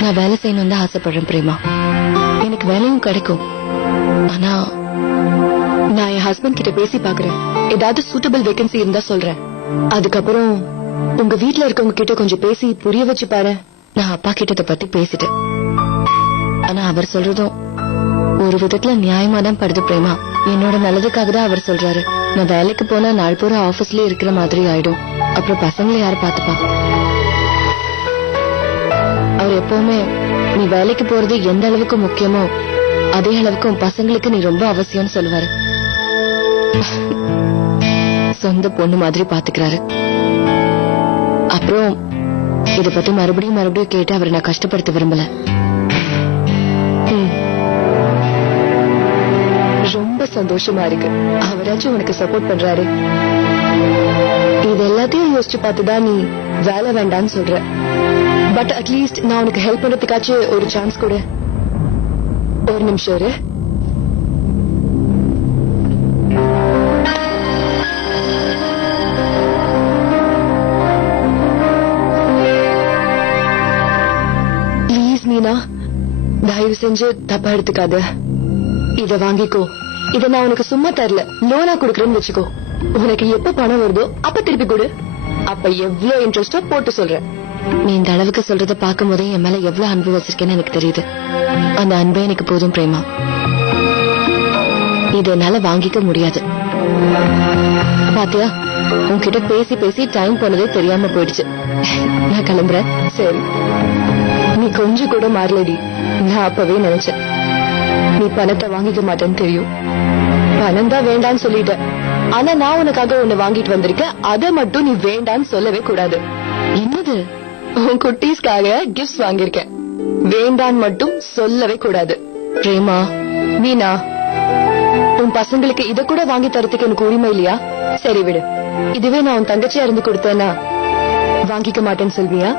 நான் வேலை செய்யணும் தான் ஆசைப்படுறேன் பிரேமா. எனக்கு வேலையும் கிடைக்கும். ஆனா நான் என் ஹஸ்பண்ட் கிட்ட பேசி பாக்குறேன். ஏதாவது சூட்டபிள் வேகன்சி இருந்தா சொல்றேன். அதுக்கப்புறம் உங்க வீட்டுல இருக்கவங்க கிட்ட கொஞ்சம் பேசி புரிய வச்சு பாரு. நான் அப்பா கிட்ட இத பத்தி பேசிட்டேன். ஆனா அவர் சொல்றதும் ஒரு விதத்துல நியாயமா தான் படுது பிரேமா. என்னோட நல்லதுக்காக தான் அவர் சொல்றாரு. நான் வேலைக்கு போனா நாள் பூரா ஆபீஸ்லயே இருக்கிற மாதிரி ஆயிடும். அப்புறம் பசங்களை யாரு பாத்துப்பா? அவர் எப்பவுமே நீ வேலைக்கு போறது எந்த அளவுக்கு முக்கியமோ அதே அளவுக்கு உன் பசங்களுக்கு நீ ரொம்ப அவசியம்னு சொல்லுவாரு. சொந்த பொண்ணு மாதிரி பாத்துக்கிறாரு. அப்புறம் இத பத்தி மறுபடியும் கேட்டு அவரை நான் கஷ்டப்படுத்த விரும்பல. ரொம்ப சந்தோஷமா இருக்கு. அவராச்சும் உனக்கு சப்போர்ட் பண்றாரு. இது எல்லாத்தையும் யோசிச்சு பார்த்துதான் நீ வேலை வேண்டான்னு சொல்ற. பட் அட்லீஸ்ட் நான் உனக்கு ஹெல்ப் பண்றதுக்காச்சும் ஒரு சான்ஸ் கொடு. ஒரு நிமிஷம் இரு. ப்ளீஸ் மீனா, தயவு செஞ்சு தப்பா எடுத்துக்காத. இத வாங்கிக்கோ. இத நான் உனக்கு சும்மா தரல, லோனா குடுக்கறேன்னு வச்சுக்கோ. உனக்கு எப்ப பணம் வருதோ அப்ப திருப்பி கொடு. அப்ப எவ்வளவு இன்ட்ரெஸ்டோ போட்டு சொல்றேன். நீ இந்த அளவுக்கு சொல்றத பாக்கும் போதே என் மேல எவ்வளவு அன்பு வச்சிருக்கேன்னு எனக்கு தெரியுது. அந்த அன்பே எனக்கு போதும் பிரேமா. இது என்னால வாங்கிக்க முடியாது. பாத்தியா, உன்கிட்ட பேசி பேசி டைம் போனதே தெரியாம போயிடுச்சு. நான் கிளம்புறேன். சரி, நீ கொஞ்சம் கூட மாறலடி. நான் அப்பவே நினைச்சேன் நீ பணத்தை வாங்கிக்க மாட்டேன்னு தெரியும். பணம் தான் வேண்டான்னு சொல்லிட்ட. ஆனா நான் உனக்காக ஒண்ணு வாங்கிட்டு வந்திருக்கேன். அதை மட்டும் நீ வேண்டான்னு சொல்லவே கூடாது. என்னது? உன் குட்டீஸ்க்காக கிஃப்ட்ஸ் வாங்கியிருக்கேன். வேண்டான்னு மட்டும் சொல்லவே கூடாது. பிரேமா, மீனா, உன் பசங்களுக்கு இத கூட வாங்கி தரத்துக்கு எனக்கு உரிமை இல்லையா? சரி விடு. இதுவே நான் உன் தங்கச்சியா இருந்து கொடுத்தேன்னா வாங்கிக்க மாட்டேன்னு சொல்வியா?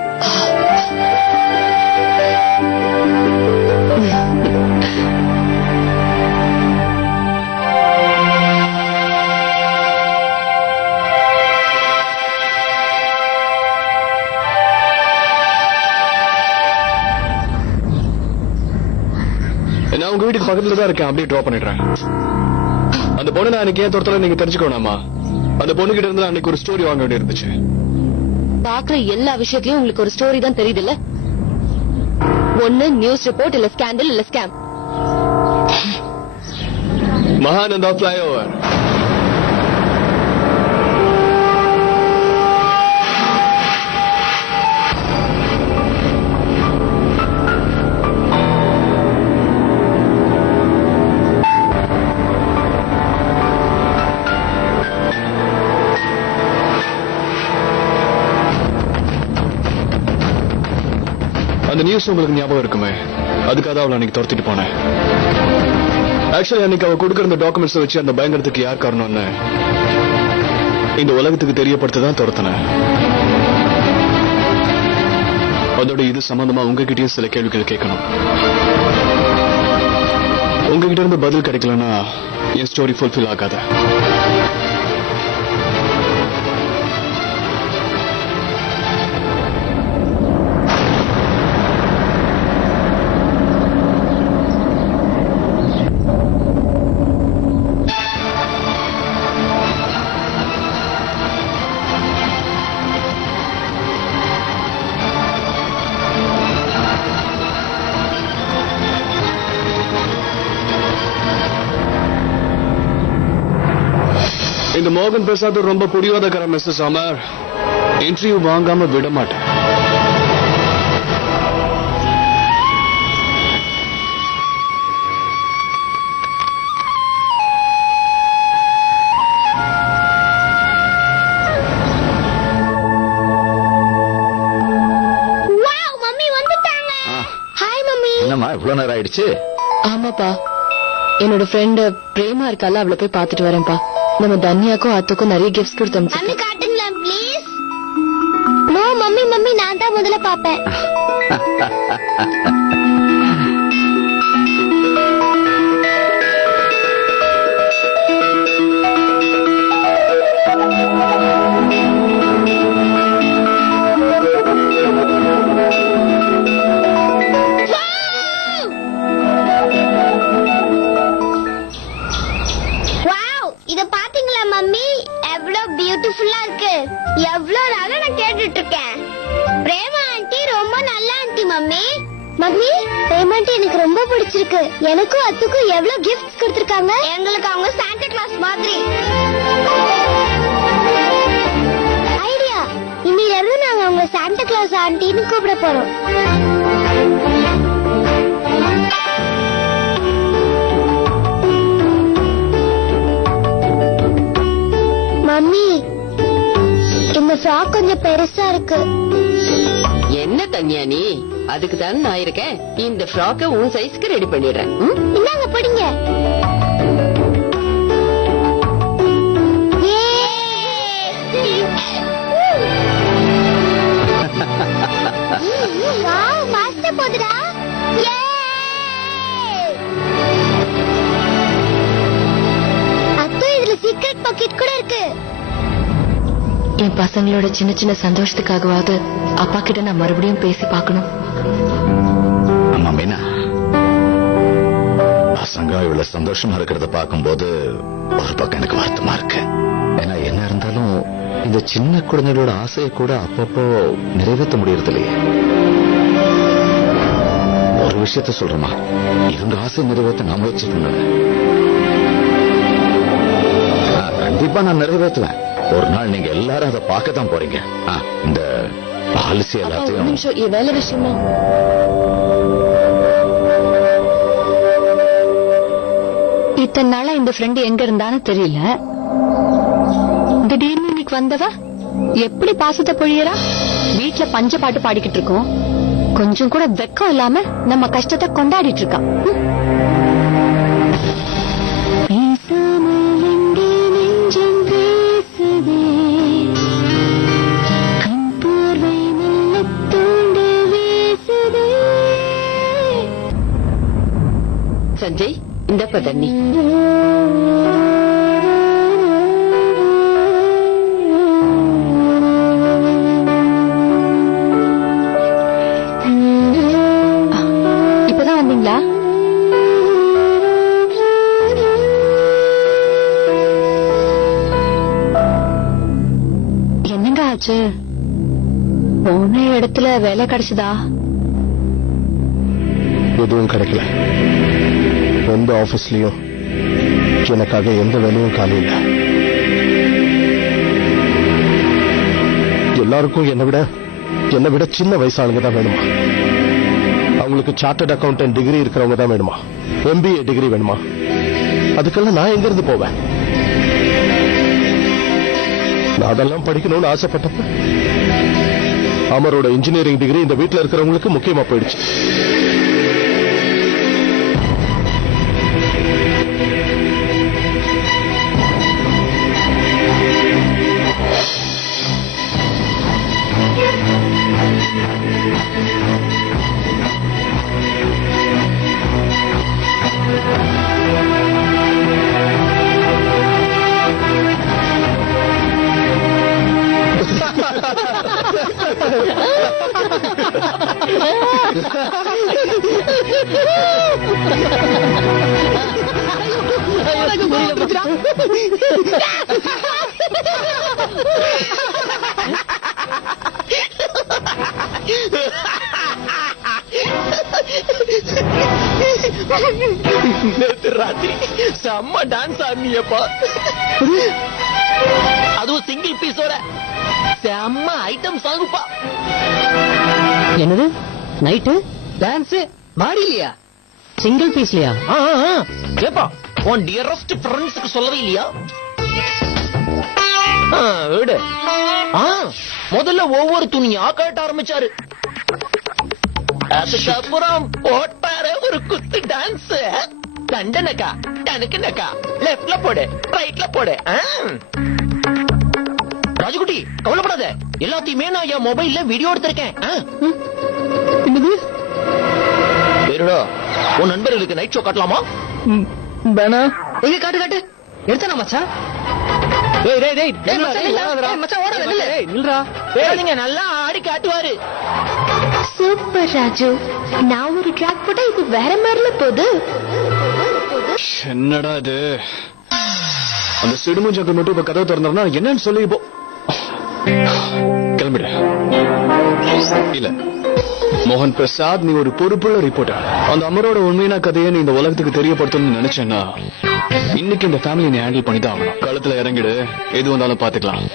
நான் உங்க வீட்டுக்கு பக்கத்துல தான் இருக்கேன். அப்படியே டிராப் பண்ணிடுறேன். அந்த பொண்ணு நான் அன்னைக்கு ஏன் தோட்டத்துல நீங்க தெரிஞ்சுக்கணுமா? அந்த பொண்ணு கிட்ட இருந்து அன்னைக்கு ஒரு ஸ்டோரி வாங்க வேண்டி இருந்துச்சு. பாக்குற எல்லா விஷயத்திலயும் உங்களுக்கு ஒரு ஸ்டோரி தான் தெரியுது இல்ல? ஒண்ணு நியூஸ் ரிப்போர்ட், இல்ல ஸ்கேண்டல், இல்ல ஸ்கேம். மகானந்தா பிளைஓவர். அந்த நியூஸ் உங்களுக்கு ஞாபகம் இருக்குமே, அதுக்காக அவளை அன்னைக்கு துரத்திட்டு போனேன். ஆக்சுவலி அன்னைக்கு அவ கொடுக்கிற இந்த டாக்குமெண்ட்ஸ் வச்சு அந்த பயங்கரத்துக்கு யார் காரணம்னு இந்த உலகத்துக்கு தெரியப்படுத்த தான் துரத்தினேன். அதோட இது சம்பந்தமா உங்ககிட்டயும் சில கேள்விகள் கேட்கணும். உங்ககிட்ட இருந்து பதில் கிடைக்கலன்னா என் ஸ்டோரி ஃபுல்ஃபில் ஆகாத. இந்த மோகன் பிரசாத் ரொம்ப புரியாதக்கார மிஸ்ஸஸ் அமர். இன்டர்வியூ வாங்காம விட மாட்டேன். என்னம்மா இவ்வளவு நேரம் ஆயிடுச்சு? ஆமாப்பா, என்னோட ஃப்ரெண்ட் பிரேமா இருக்கால, அவளை போய் பாத்துட்டு வரேன்ப்பா. நம்ம தன்யாக்கும் அத்துக்கும் நிறைய கிஃப்ட்ஸ் கொடுத்தோம். மம்மி காட்டுங்களா ப்ளீஸ்? நோ மம்மி, மம்மி நான் தான் முதல்ல பாப்பேன். மம்மி மம்மி ரேமண்ட் எனக்கு ரொம்ப பிடிச்சிருக்கு. எனக்கும் அத்துக்கும் எவ்வளவு கிஃப்ட்ஸ் கொடுத்திருக்காங்க. எங்களுக்கு அவங்க சாண்டா கிளாஸ் மாதிரி. ஐடியா, இன்னில இருந்து நாங்க அவங்க சாண்டா கிளாஸ் ஆண்டின்னு கூப்பிட போறோம். மம்மி, இந்த ஃப்ராக் கொஞ்சம் பெருசா இருக்கு. என்ன தனியா நீ? அதுக்கு தான் நான் இருக்கேன். இந்த ஃப்ராக்க உன் சைஸ்க்கு ரெடி பண்ணிடுறேன். இந்தாங்க படிங்க. வாவ், மாஸ்டர் போடுடா. அத்தை, இதுல சீக்ரெட் பாக்கெட் கூட இருக்கு. என் பசங்களோட சின்ன சின்ன சந்தோஷத்துக்காகவாவது அப்பா கிட்ட நான் மறுபடியும் பேசி பார்க்கணும். ஆமா மீனா, பசங்க இவ்வளவு சந்தோஷமா இருக்கிறத பார்க்கும்போது ஒரு பக்கம் எனக்கு வருத்தமா இருக்கு. ஏன்னா என்ன இருந்தாலும் இந்த சின்ன குழந்தைகளோட ஆசையை கூட அப்பப்போ நிறைவேற்ற முடியறது இல்லையே. ஒரு விஷயத்த சொல்றேமா, இவங்க ஆசை நிறைவேற்ற நான் முயற்சி பண்ணுவேன். கண்டிப்பா நான் நிறைவேற்றுவேன். ஒரு நாள் நீங்க எல்லாரும் அதை பார்க்கத்தான் போறீங்க. இந்த பாலிசி எல்லாத்தையும் நிமிஷம், வேலை விஷயமா? இத்தனை நாளா இந்த ஃப்ரெண்ட் எங்க இருந்தான்னு தெரியல. திடீர்னு இன்னைக்கு வந்தவ எப்படி பாசத்தை பொழியறா? வீட்டுல பஞ்ச பாட்டு பாடிக்கிட்டு இருக்கோம். கொஞ்சம் கூட வெக்கம் இல்லாம நம்ம கஷ்டத்தை கொண்டாடிட்டு இருக்கா. சஞ்சய், இந்தப்ப தண்ணி. இப்பதான் வந்தீங்களா? என்னங்க ஆச்சு? போன இடத்துல வேலை கிடைச்சதா? எதுவும் கிடைக்கல. எந்த ஆபீஸ்லயும் எனக்காக எந்த வேலையும் காலி இல்ல. எல்லாருக்கும் என்னை விட சின்ன வயசாளுங்க தான் வேணுமா? அவங்களுக்கு சார்ட்டர்ட் அக்கவுண்டன்ட் டிகிரி இருக்கிறவங்க தான் வேணுமா? MBA டிகிரி வேணுமா? அதுக்கெல்லாம் நான் எங்க இருந்து போவேன்? நான் அதெல்லாம் படிக்கணும்னு ஆசைப்பட்டப்ப அமரோட இன்ஜினியரிங் டிகிரி இந்த வீட்டுல இருக்கிறவங்களுக்கு முக்கியமா போயிடுச்சு. நேத்து ராத்திரி செம்ம டான்ஸ் ஆடினியப்பா. அதுவும் சிங்கிள் பீஸோட செம்ம ஐட்டம் சாங்குப்பா. என்னது நைட்டு டான்ஸ் மாடிலையா? சிங்கிள் பீஸ்லயா? ஏப்பா, உன் டியரஸ்ட் ஃப்ரெண்ட்ஸுக்கு சொல்லவே இல்லையா? விடு. முதல்ல ஒவ்வொரு துணியா கட்ட ஆரம்பிச்சாரு. அதுக்கப்புறம் போட்டாரு ஒரு குத்து டான்ஸ். தண்டனக்கா டனுக்குனக்கா, லெப்ட்ல போடு ரைட்ல போடு. ராஜகுட்டி, கவலைப்படாத, எல்லாத்தையுமே நான் என் மொபைல்ல வீடியோ எடுத்திருக்கேன். பேருடா, உன் நண்பர்களுக்கு நைட் ஷோ காட்டலாமா? வேணா. எங்க காட்டு காட்டு. எடுத்தானா மச்சான்? நல்லா ஆடி காட்டுவாரு. சூப்பர் ராஜு, நான் ஒரு ட்ராக் போட்டா இது வேற மாதிரில போகுது. என்னடா இது? அந்த சிடுமுஞ்சங்க மட்டும் இப்ப கதவை திறந்தா என்னன்னு சொல்லி இப்போ கிளம்பிடு. இல்ல, மோகன் பிரசாத், நீ ஒரு பொறுப்புள்ள ரிப்போர்ட்டர். அந்த அமரோட உண்மையான கதையை நீ இந்த உலகத்துக்கு தெரியப்படுத்தணும்னு நினைச்சேன்னா இன்னைக்கு இந்த ஃபேமிலி நீ ஹேண்டில் பண்ணி தான் ஆகணும். களத்துல இறங்கிடு, எது வந்தாலும் பாத்துக்கலாம்.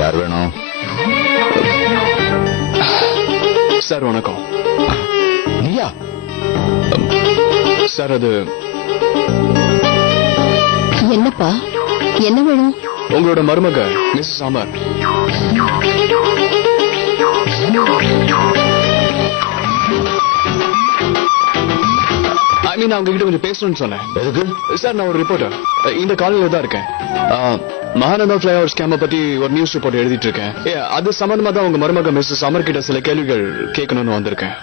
யார் வேணும்? சார் வணக்கம். நீயா? சார் அது என்னப்பா, என்ன வேணும்? உங்களோட மருமக மிஸ்ஸஸ் அமர். நான் உங்ககிட்ட கொஞ்சம் பேசணும்னு சொன்னேன். எதுக்கு? சார் நான் ஒரு ரிப்போர்ட்டர், இந்த காலையில தான் இருக்கேன். மகாநந்தா பிளைஓவர் ஸ்கேம பத்தி ஒரு நியூஸ் ரிப்போர்ட் எழுதிட்டு இருக்கேன். அது சம்பந்தமா தான் உங்க மருமக மிஸ்ஸஸ் அமர் கிட்ட சில கேள்விகள் கேட்கணும்னு வந்திருக்கேன்.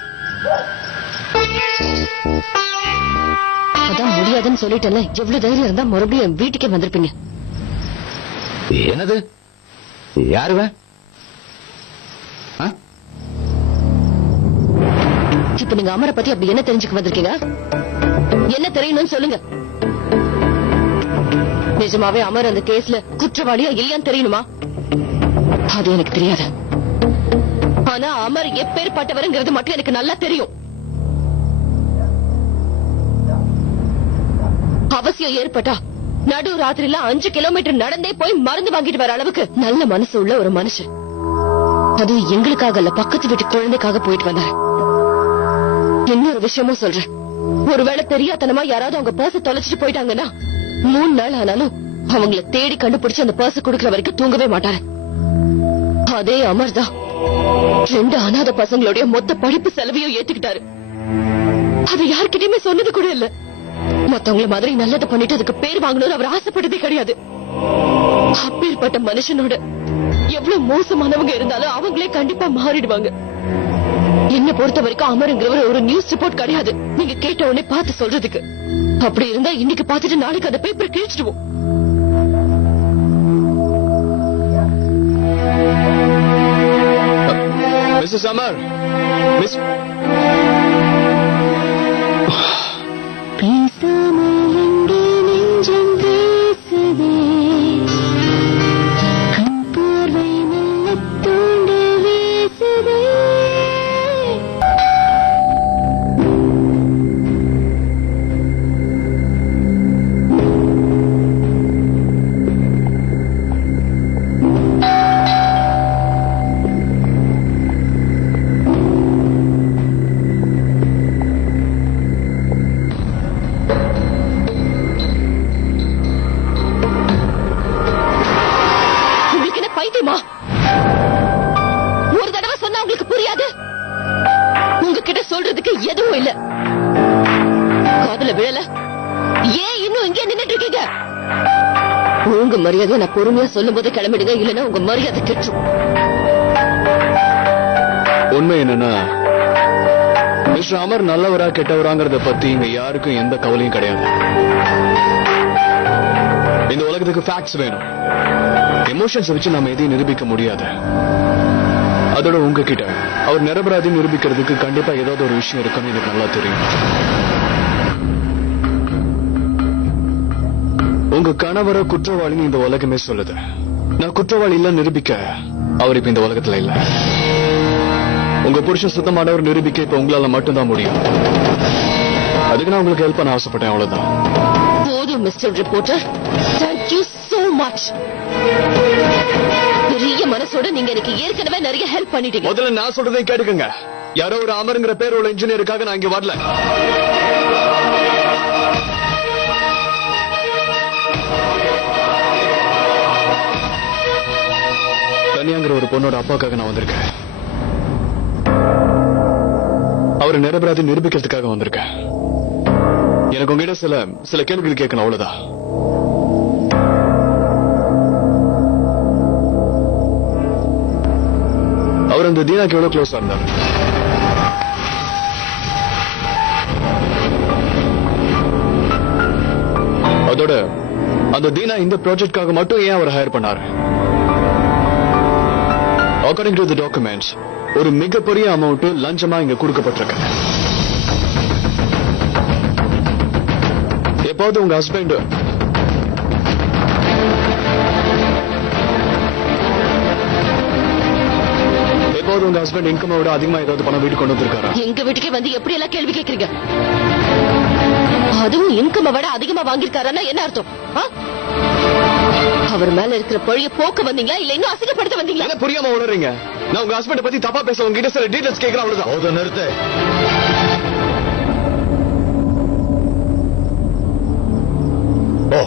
அதான் முடியாதுன்னு சொல்லிட்டேன்ல, எவ்வளவு தைரியம் இருந்தா மறுபடியும் வீட்டுக்கே வந்திருப்பீங்க. என்னது? யாருவ? இப்ப நீங்க அமரை பத்தி அப்படி என்ன தெரிஞ்சுக்க வந்திருக்கீங்க? என்ன தெரியணும்னு சொல்லுங்க. நிஜமாவே அமர் அந்த கேஸ்ல குற்றவாளியா இல்லையான்னு தெரியணுமா? அது எனக்கு தெரியாது. ஆனா அமர் எப்பேற்பட்டவருங்கிறது மட்டும் எனக்கு நல்லா தெரியும். அவசியம் ஏற்பட்டா நடு ராத்திரில 5 கிலோமீட்டர் நடந்தே போய் மருந்து வாங்கிட்டு வர அளவுக்கு நல்ல மனசு உள்ள ஒரு மனுஷன். அது எங்களுக்காக இல்ல, பக்கத்து வீட்டு குழந்தைக்காக போயிட்டு வந்தாரு. இன்னொரு விஷயமும் சொல்றேன், ஒருவேளை தெரியாதனமா யாராவது அவங்க பர்ஸ் தொலைச்சிட்டு போயிட்டாங்கன்னா 3 நாள் ஆனாலும் அவங்கள தேடி கண்டுபிடிச்சு அந்த பர்ஸ் குடுக்கற வரைக்கும் தூங்கவே மாட்டாரு. அதே அமர் தான் 2 அனாதை பசங்களுடைய மொத்த படிப்பு செலவையும் ஏத்துக்கிட்டாரு. அது யார்கிட்டயுமே சொன்னது கூட இல்ல. மத்தவங்கள மாதிரி நல்லது பண்ணிட்டு அதுக்கு பேர் வாங்கணும்னு அவர் ஆசைப்பட்டதே கிடையாது. அப்பேற்பட்ட மனுஷனோட எவ்வளவு மோசமானவங்க இருந்தாலும் அவங்களே கண்டிப்பா மாறிடுவாங்க. என்ன பொறுத்த வரைக்கும் அமருங்கிறவர் ஒரு நியூஸ் ரிப்போர்ட் கிடையாது, நீங்க கேட்ட உடனே பார்த்து சொல்றதுக்கு. அப்படி இருந்தா இன்னைக்கு பார்த்துட்டு நாளைக்கு அந்த பேப்பர் கிழிச்சிடுவோம். மிஸ்ஸஸ் அமர், மிஸ் ஒரு தடவை சொன்னா உங்களுக்கு புரியாது. உங்ககிட்ட சொல்றதுக்கு எதுவும் இல்ல. காதுல விழல. ஏன் இன்னும் இங்கே நின்னுட்டு இருக்கீங்க? உங்க மரியாதையை நான் பொறுமையா சொல்லும் போதே கிளம்பிடுங்க, இல்லன்னா உங்க மரியாதை கெட்டும். உண்மை என்னன்னா, மிஸ்டர் அமர் நல்லவரா கெட்டவராங்கிறத பத்தி இங்க யாருக்கும் எந்த கவலையும் கிடையாது. இந்த உலகத்துக்கு ஃபேக்ட்ஸ் வேணும். எமோஷன்ஸ் வச்சு நாம எதையும் நிரூபிக்க முடியாது. அதோட உங்ககிட்ட அவர் நிரபராதி நிரூபிக்கிறதுக்கு கண்டிப்பா ஏதாவது ஒரு விஷயம் இருக்குன்னு எனக்கு நல்லா தெரியும். உங்க கணவரை குற்றவாளின்னு இந்த உலகமே சொல்லுது. நான் குற்றவாளி இல்ல நிரூபிக்க அவர் இப்ப இந்த உலகத்துல இல்ல. உங்க புருஷன் சுத்தமானவர் நிரூபிக்க இப்ப உங்களால மட்டும்தான் முடியும். அதுக்கு நான் உங்களுக்கு ஹெல்ப் பண்ண ஆசைப்பட்டேன், அவ்வளவுதான். போதும் mister reporter, thank you so much. பெரிய மனசோட நீங்க எனக்கு ஏற்கனவே நிறைய ஹெல்ப் பண்ணிட்டீங்க. முதல்ல நான் சொல்றதை கேட்டுக்கங்க. யாரோ ஒரு அமருங்கிற பேர் உள்ள இன்ஜினியருக்காக நான் இங்க வரல. தனியாங்கிற ஒரு பொண்ணோட அப்பாக்காக நான் வந்திருக்கேன். அவரை நிரபராதி நிரூபிக்கிறதுக்காக வந்திருக்கேன். எனக்கு உங்ககிட்ட சில கேள்விகள் கேட்கணும், அவ்வளவுதான். அவர் அந்த தீனாக்கு எவ்வளவு க்ளோஸா இருந்தார்? அதோட அந்த தீனா இந்த ப்ராஜெக்ட்காக மட்டும் ஏன் அவர் ஹையர் பண்ணாரு? அக்கார்டிங் டு தி டாக்குமெண்ட்ஸ் ஒரு மிகப்பெரிய அமௌண்ட் லஞ்சமா இங்க கொடுக்கப்பட்டிருக்கு. எப்பாவது உங்க ஹஸ்பண்ட் எப்போது உங்க ஹஸ்பண்ட் இன்கம் விட அதிகமா ஏதாவது பணம் வீட்டுக்கு கொண்டு வந்திருக்காரா? எங்க வீட்டுக்கே வந்து எப்படி எல்லாம் கேள்வி கேக்குறீங்க? அதுவும் இன்கம் விட அதிகமா வாங்கிருக்காருன்னா என்ன அர்த்தம்? அவர் மேல இருக்கிற பழிய போக்க வந்தீங்களா இல்ல இன்னும் அசிங்கப்படுத்த வந்தீங்களா? என்ன புரியாம உளறீங்க? நான் உங்க ஹஸ்பண்ட் பத்தி தப்பா பேச உங்ககிட்ட சில டீடைல்ஸ் கேக்குறேன், அவ்வளவுதான். நிறுத்து. போ,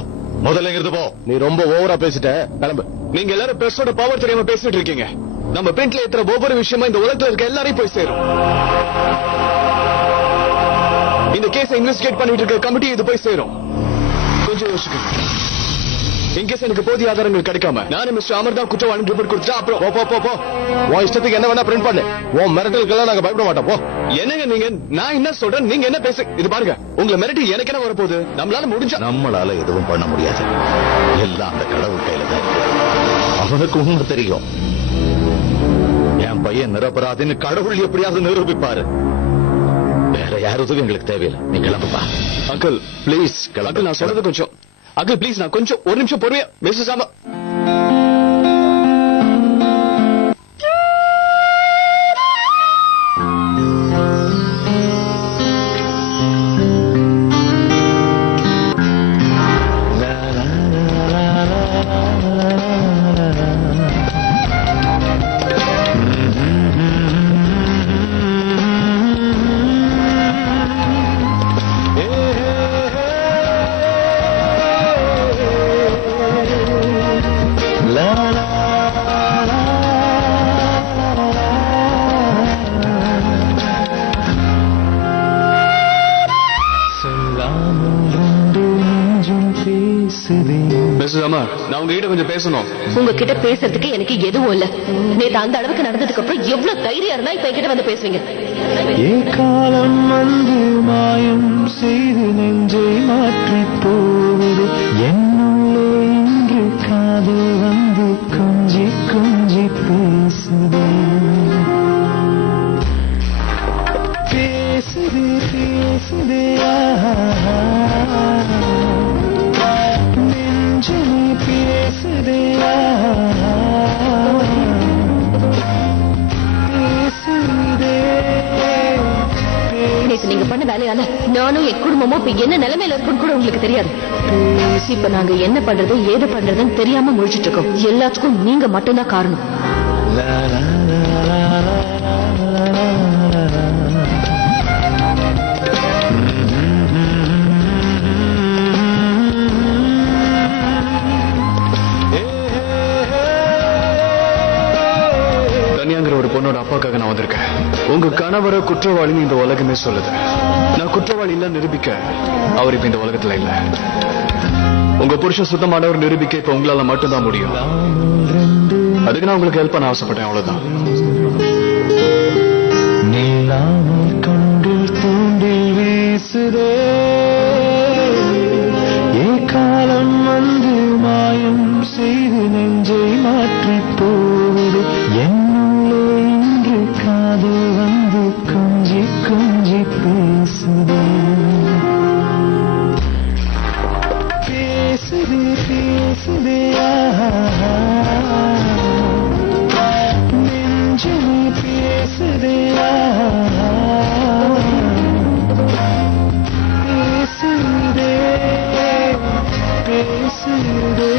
முதல்ல இங்கிருந்து போ. நீ ரொம்ப ஓவரா பேசிட்ட, கிளம்பு. நீங்க எல்லாரும் பிரஸோட பவர் தெரியாம பேசிட்டு இருக்கீங்க. நம்ம பிரிண்ட்ல ஏத்துற ஒவ்வொரு விஷயமா இந்த உலகத்துல இருக்க எல்லாரையும் போய் சேரும். இந்த கேஸை இன்வெஸ்டிகேட் பண்ணிட்டு இருக்க கமிட்டி இது போய் சேரும். கொஞ்சம் யோசிக்கணும். இன்கேஸ் எனக்கு போதிய ஆதாரங்கள் கிடைக்காம நானும் மிஸ்டர் அமர் தான் குற்றவாளி ரிப்போர்ட் கொடுத்தா அப்புறம் போ. உன் இஷ்டத்துக்கு என்ன வேணா பிரிண்ட் பண்ணு. உன் மிரட்டலுக்கெல்லாம் நாங்க பயப்பட மாட்டோம். போ. என்னங்க நீங்க? நான் என்ன சொல்றேன், நீங்க என்ன பேச? இது பாருங்க, உங்களை மிரட்டி எனக்கு என்ன வரப்போகுது? நம்மளால முடிஞ்சா நம்மளால எதுவும் பண்ண முடியாது. எல்லாம் அந்த கடவுள் கையில தான் இருக்கு. அவனுக்கு உண்மை தெரியும். என் பையன் நிரபராதின்னு கடவுள் எப்படியாவது நிரூபிப்பாரு. வேற யாரும் எங்களுக்கு தேவையில்லை. நீ கிளம்புப்பா. Uncle please. அங்கிள் நான் சொல்றது கொஞ்சம். அங்கிள் பிளீஸ், நான் கொஞ்சம் ஒரு நிமிஷம் பொறுமையா பேசாம. நான் உங்ககிட்ட கொஞ்சம் பேசணும். உங்ககிட்ட பேசுறதுக்கு எனக்கு எதுவும் இல்ல. நேத்து அந்த அளவுக்கு நடந்ததுக்கு அப்புறம் எவ்வளவு தைரியம் இருந்தா இப்ப என்கிட்ட வந்து பேசுவீங்க? காலம் வந்து மாயம் செய்து நெஞ்சை மாற்றி போவது என்னுள்ளே இன்று காதல் வந்து கொஞ்சி கொஞ்சி பேசுதே பேசுதே பேசுதே நெஞ்சமே பேசுதே நீங்க பண்ண வேலையால நானும் என் குடும்பமும் இப்ப என்ன நிலைமையில இருக்குன்னு கூட உங்களுக்கு தெரியாது. இப்ப நாங்க என்ன பண்றது ஏது பண்றதுன்னு தெரியாம முழிச்சிட்டு இருக்கோம். எல்லாத்துக்கும் நீங்க மட்டும்தான் காரணம். ஒரு பொண்ணோட அப்பாக்காக நான் வந்திருக்கேன். உங்க கணவரை குற்றவாளின்னு இந்த உலகமே சொல்லுது. நான் குற்றவாளி இல்ல நிரூபிக்க அவர் இப்ப இந்த உலகத்துல இல்ல. உங்க புருஷன் சுத்தமானவர் நிரூபிக்க இப்ப உங்களால மட்டும்தான் முடியும். அதுக்கு நான் உங்களுக்கு ஹெல்ப் பண்ண ஆசைப்பட்டேன், அவ்வளவுதான். நீலாமல் கண்டில் தூண்டில் வீசுதே காலம் வந்து மாயம் செய்து நெஞ்சை மாற்றி போவது என்னுள்ளே இன்று காதல் வந்து கொஞ்சி கொஞ்சி பேசுதே பேசுதே பேசுதே நெஞ்சமே பேசுதே பேசுதே பேசுதே